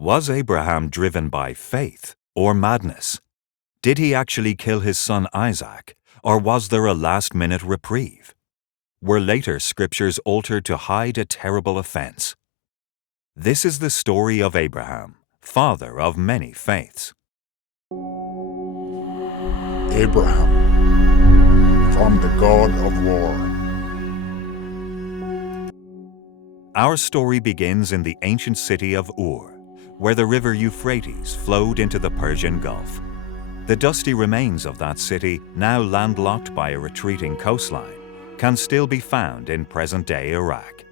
Was Abraham driven by faith or madness? Did he actually kill his son Isaac, or was there a last-minute reprieve? Were later scriptures altered to hide a terrible offense? This is the story of Abraham, father of many faiths. Abraham, from the God of War. Our story begins in the ancient city of Ur, where the river Euphrates flowed into the Persian Gulf. The dusty remains of that city, now landlocked by a retreating coastline, can still be found in present-day Iraq.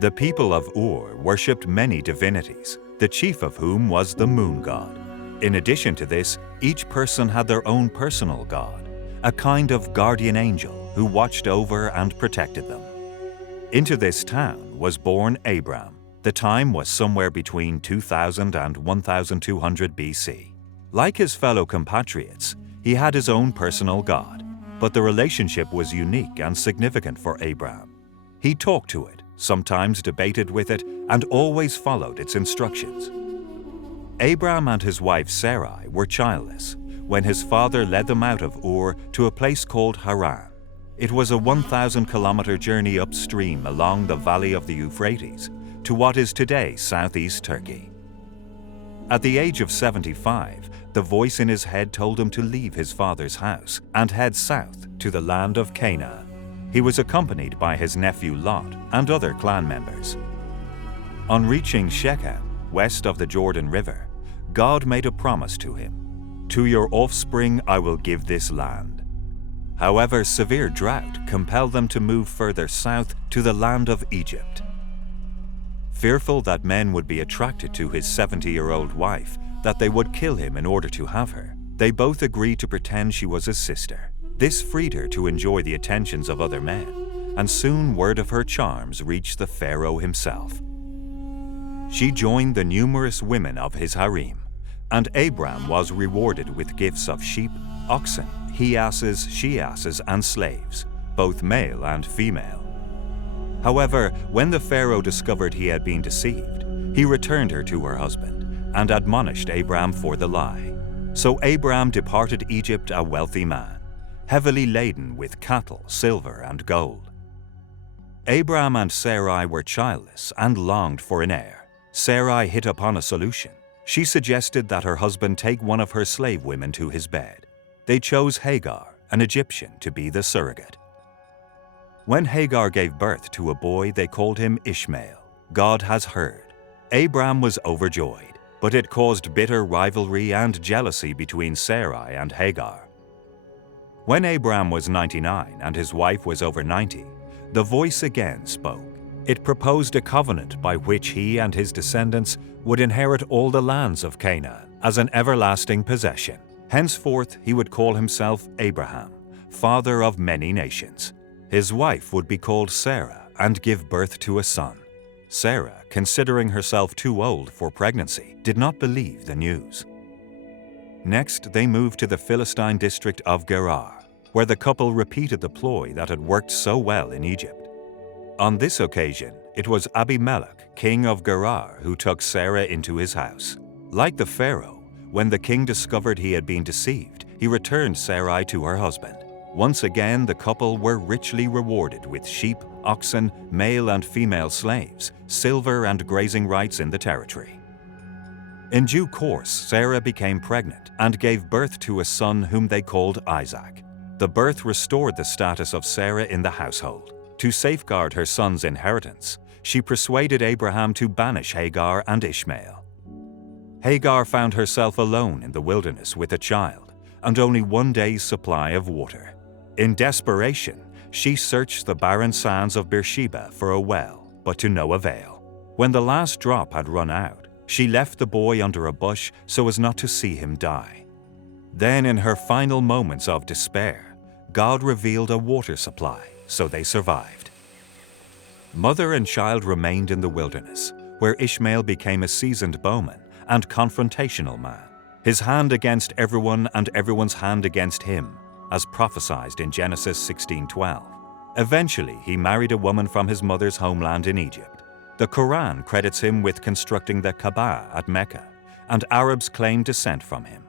The people of Ur worshipped many divinities, the chief of whom was the moon god. In addition to this, each person had their own personal god, a kind of guardian angel who watched over and protected them. Into this town was born Abram. The time was somewhere between 2000 and 1200 BC. Like his fellow compatriots, he had his own personal god, but the relationship was unique and significant for Abram. He talked to it, sometimes debated with it, and always followed its instructions. Abram and his wife Sarai were childless when his father led them out of Ur to a place called Haran. It was a 1,000-kilometer journey upstream along the valley of the Euphrates to what is today southeast Turkey. At the age of 75, the voice in his head told him to leave his father's house and head south to the land of Canaan. He was accompanied by his nephew Lot and other clan members. On reaching Shechem, west of the Jordan River, God made a promise to him. "To your offspring I will give this land." However, severe drought compelled them to move further south to the land of Egypt. Fearful that men would be attracted to his 70-year-old wife, that they would kill him in order to have her, they both agreed to pretend she was his sister. This freed her to enjoy the attentions of other men, and soon word of her charms reached the Pharaoh himself. She joined the numerous women of his harem, and Abram was rewarded with gifts of sheep, oxen, he-asses, she-asses, and slaves, both male and female. However, when the Pharaoh discovered he had been deceived, he returned her to her husband and admonished Abram for the lie. So Abram departed Egypt a wealthy man, heavily laden with cattle, silver, and gold. Abram and Sarai were childless and longed for an heir. Sarai hit upon a solution. She suggested that her husband take one of her slave women to his bed. They chose Hagar, an Egyptian, to be the surrogate. When Hagar gave birth to a boy, they called him Ishmael. God has heard. Abram was overjoyed, but it caused bitter rivalry and jealousy between Sarai and Hagar. When Abram was 99 and his wife was over 90, the voice again spoke. It proposed a covenant by which he and his descendants would inherit all the lands of Canaan as an everlasting possession. Henceforth he would call himself Abraham, father of many nations. His wife would be called Sarah and give birth to a son. Sarah, considering herself too old for pregnancy, did not believe the news. Next, they moved to the Philistine district of Gerar, where the couple repeated the ploy that had worked so well in Egypt. On this occasion, it was Abimelech, king of Gerar, who took Sarah into his house. Like the Pharaoh, when the king discovered he had been deceived, he returned Sarai to her husband. Once again, the couple were richly rewarded with sheep, oxen, male and female slaves, silver, and grazing rights in the territory. In due course, Sarah became pregnant and gave birth to a son whom they called Isaac. The birth restored the status of Sarah in the household. To safeguard her son's inheritance, she persuaded Abraham to banish Hagar and Ishmael. Hagar found herself alone in the wilderness with a child and only one day's supply of water. In desperation, she searched the barren sands of Beersheba for a well, but to no avail. When the last drop had run out, she left the boy under a bush so as not to see him die. Then, in her final moments of despair, God revealed a water supply, so they survived. Mother and child remained in the wilderness, where Ishmael became a seasoned bowman and confrontational man, his hand against everyone and everyone's hand against him, as prophesied in Genesis 16:12. Eventually, he married a woman from his mother's homeland in Egypt. The Quran credits him with constructing the Kaaba at Mecca, and Arabs claim descent from him.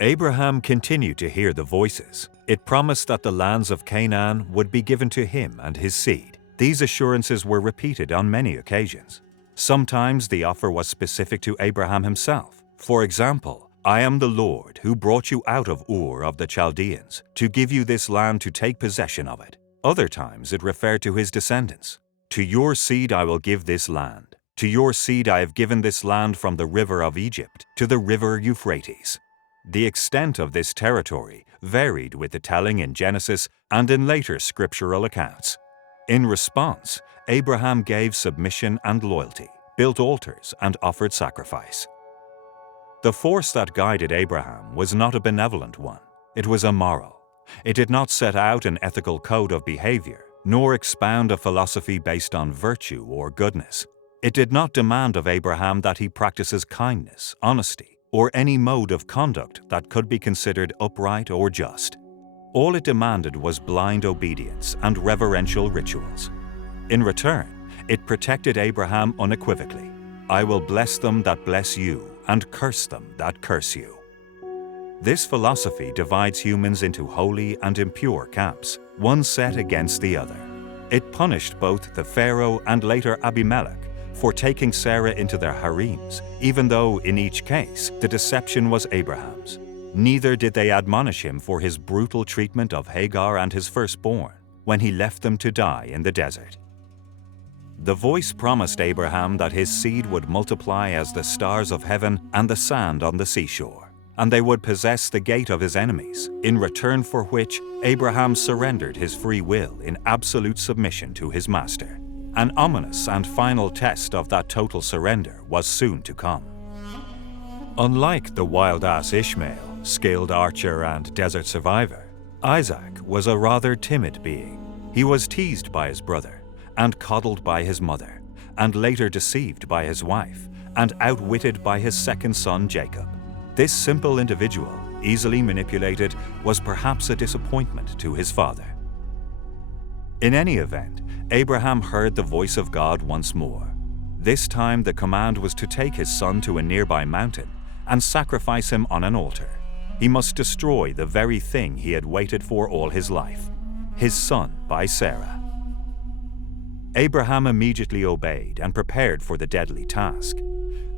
Abraham continued to hear the voices. It promised that the lands of Canaan would be given to him and his seed. These assurances were repeated on many occasions. Sometimes the offer was specific to Abraham himself. For example, "I am the Lord who brought you out of Ur of the Chaldeans to give you this land to take possession of it." Other times it referred to his descendants. "To your seed I will give this land. To your seed I have given this land from the river of Egypt to the river Euphrates." The extent of this territory varied with the telling in Genesis and in later scriptural accounts. In response, Abraham gave submission and loyalty, built altars, and offered sacrifice. The force that guided Abraham was not a benevolent one. It was immoral. It did not set out an ethical code of behavior, nor expound a philosophy based on virtue or goodness. It did not demand of Abraham that he practices kindness, honesty, or any mode of conduct that could be considered upright or just. All it demanded was blind obedience and reverential rituals. In return, it protected Abraham unequivocally. "I will bless them that bless you, and curse them that curse you." This philosophy divides humans into holy and impure camps, one set against the other. It punished both the Pharaoh and later Abimelech for taking Sarah into their harems, even though in each case the deception was Abraham's. Neither did they admonish him for his brutal treatment of Hagar and his firstborn when he left them to die in the desert. The voice promised Abraham that his seed would multiply as the stars of heaven and the sand on the seashore, and they would possess the gate of his enemies, in return for which Abraham surrendered his free will in absolute submission to his master. An ominous and final test of that total surrender was soon to come. Unlike the wild-ass Ishmael, skilled archer and desert survivor, Isaac was a rather timid being. He was teased by his brother, and coddled by his mother, and later deceived by his wife, and outwitted by his second son Jacob. This simple individual, easily manipulated, was perhaps a disappointment to his father. In any event, Abraham heard the voice of God once more. This time the command was to take his son to a nearby mountain and sacrifice him on an altar. He must destroy the very thing he had waited for all his life, his son by Sarah. Abraham immediately obeyed and prepared for the deadly task.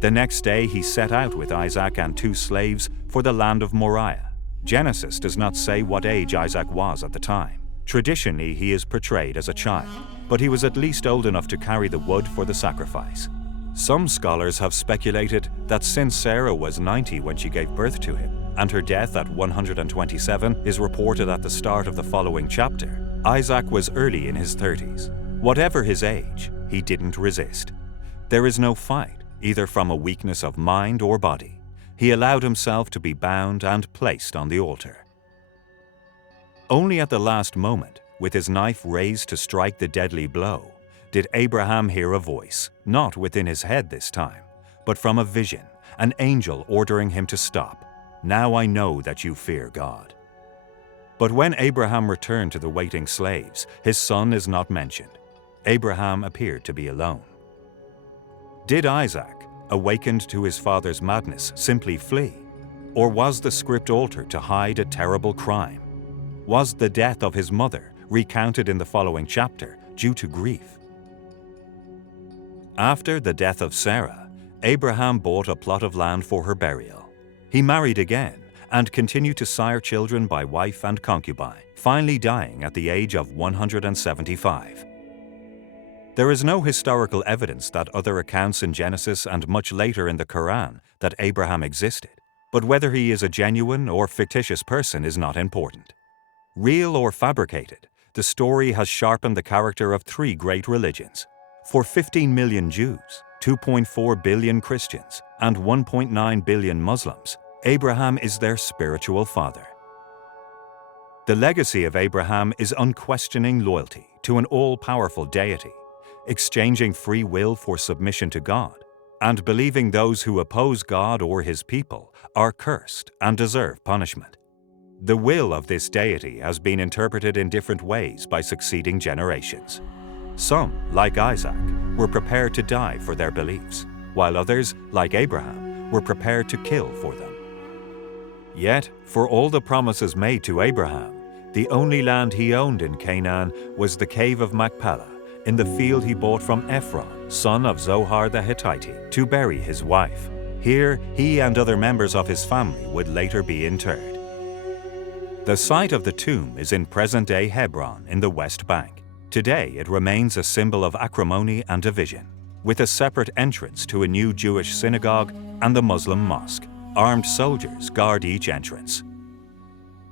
The next day he set out with Isaac and 2 slaves for the land of Moriah. Genesis does not say what age Isaac was at the time. Traditionally he is portrayed as a child, but he was at least old enough to carry the wood for the sacrifice. Some scholars have speculated that since Sarah was 90 when she gave birth to him, and her death at 127 is reported at the start of the following chapter, Isaac was early in his 30s. Whatever his age, he didn't resist. There is no fight, either from a weakness of mind or body. He allowed himself to be bound and placed on the altar. Only at the last moment, with his knife raised to strike the deadly blow, did Abraham hear a voice, not within his head this time, but from a vision, an angel ordering him to stop. "Now I know that you fear God." But when Abraham returned to the waiting slaves, his son is not mentioned. Abraham appeared to be alone. Did Isaac, awakened to his father's madness, simply flee? Or was the script altered to hide a terrible crime? Was the death of his mother, recounted in the following chapter, due to grief? After the death of Sarah, Abraham bought a plot of land for her burial. He married again and continued to sire children by wife and concubine, finally dying at the age of 175. There is no historical evidence that other accounts in Genesis and much later in the Quran that Abraham existed, but whether he is a genuine or fictitious person is not important. Real or fabricated, the story has sharpened the character of 3 great religions. For 15 million Jews, 2.4 billion Christians, and 1.9 billion Muslims, Abraham is their spiritual father. The legacy of Abraham is unquestioning loyalty to an all-powerful deity, exchanging free will for submission to God, and believing those who oppose God or his people are cursed and deserve punishment. The will of this deity has been interpreted in different ways by succeeding generations. Some, like Isaac, were prepared to die for their beliefs, while others, like Abraham, were prepared to kill for them. Yet, for all the promises made to Abraham, the only land he owned in Canaan was the cave of Machpelah, in the field he bought from Ephron, son of Zohar the Hittite, to bury his wife. Here, he and other members of his family would later be interred. The site of the tomb is in present-day Hebron in the West Bank. Today, it remains a symbol of acrimony and division, with a separate entrance to a new Jewish synagogue and the Muslim mosque. Armed soldiers guard each entrance.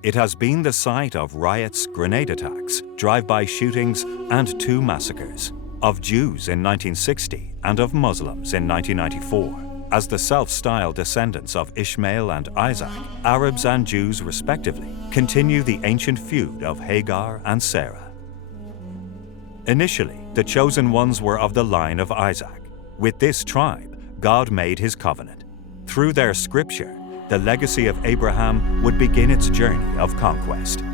It has been the site of riots, grenade attacks, drive-by shootings, and 2 massacres, of Jews in 1960 and of Muslims in 1994. As the self-styled descendants of Ishmael and Isaac, Arabs and Jews respectively, continue the ancient feud of Hagar and Sarah. Initially, the chosen ones were of the line of Isaac. With this tribe, God made his covenant. Through their scripture, the legacy of Abraham would begin its journey of conquest.